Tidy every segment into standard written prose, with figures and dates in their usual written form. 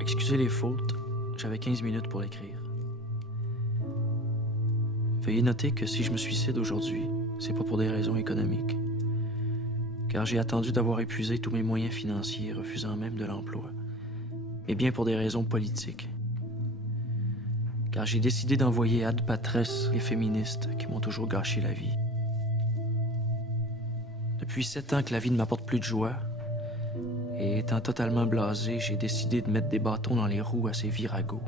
Excusez les fautes, j'avais 15 minutes pour l'écrire. Veuillez noter que si je me suicide aujourd'hui, c'est pas pour des raisons économiques, car j'ai attendu d'avoir épuisé tous mes moyens financiers, refusant même de l'emploi, mais bien pour des raisons politiques. Car j'ai décidé d'envoyer ad patres les féministes qui m'ont toujours gâché la vie. Depuis 7 ans que la vie ne m'apporte plus de joie, et étant totalement blasé, j'ai décidé de mettre des bâtons dans les roues à ces viragos.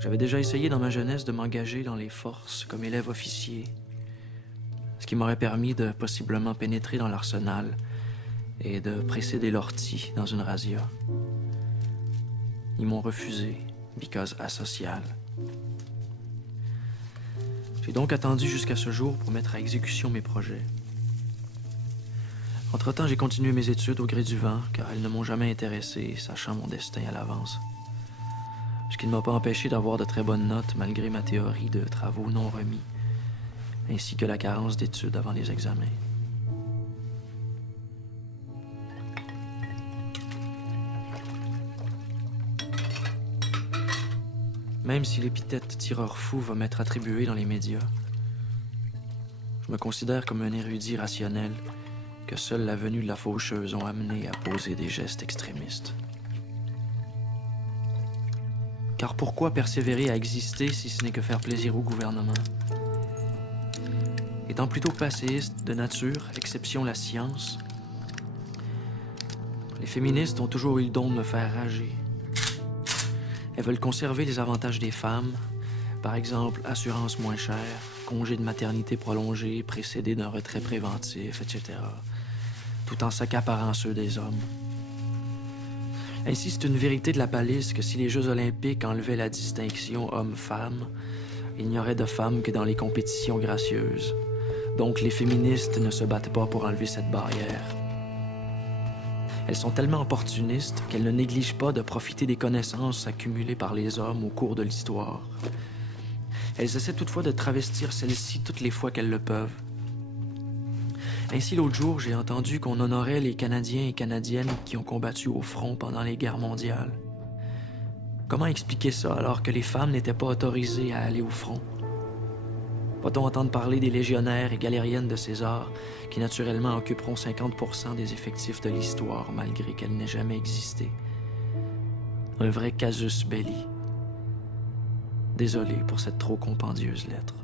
J'avais déjà essayé dans ma jeunesse de m'engager dans les forces comme élève officier, ce qui m'aurait permis de possiblement pénétrer dans l'arsenal et de précéder l'ortie dans une razzia. Ils m'ont refusé, because asocial. J'ai donc attendu jusqu'à ce jour pour mettre à exécution mes projets. Entre-temps, j'ai continué mes études au gré du vent, car elles ne m'ont jamais intéressé, sachant mon destin à l'avance. Ce qui ne m'a pas empêché d'avoir de très bonnes notes malgré ma théorie de travaux non remis, ainsi que la carence d'études avant les examens. Même si l'épithète tireur fou va m'être attribuée dans les médias, je me considère comme un érudit rationnel que seule la venue de la faucheuse ont amené à poser des gestes extrémistes. Car pourquoi persévérer à exister si ce n'est que faire plaisir au gouvernement? Étant plutôt passéiste de nature, exception la science, les féministes ont toujours eu le don de me faire rager. Elles veulent conserver les avantages des femmes, par exemple assurance moins chère, congé de maternité prolongé précédé d'un retrait préventif, etc., tout en s'accaparant ceux des hommes. Ainsi, c'est une vérité de la palisse que si les Jeux olympiques enlevaient la distinction homme-femme, il n'y aurait de femmes que dans les compétitions gracieuses. Donc les féministes ne se battent pas pour enlever cette barrière. Elles sont tellement opportunistes qu'elles ne négligent pas de profiter des connaissances accumulées par les hommes au cours de l'histoire. Elles essaient toutefois de travestir celles-ci toutes les fois qu'elles le peuvent. Ainsi, l'autre jour, j'ai entendu qu'on honorait les Canadiens et Canadiennes qui ont combattu au front pendant les guerres mondiales. Comment expliquer ça alors que les femmes n'étaient pas autorisées à aller au front? Va-t-on entendre parler des légionnaires et galériennes de César qui naturellement occuperont 50% des effectifs de l'histoire malgré qu'elles n'aient jamais existé? Un vrai casus belli. Désolé pour cette trop compendieuse lettre.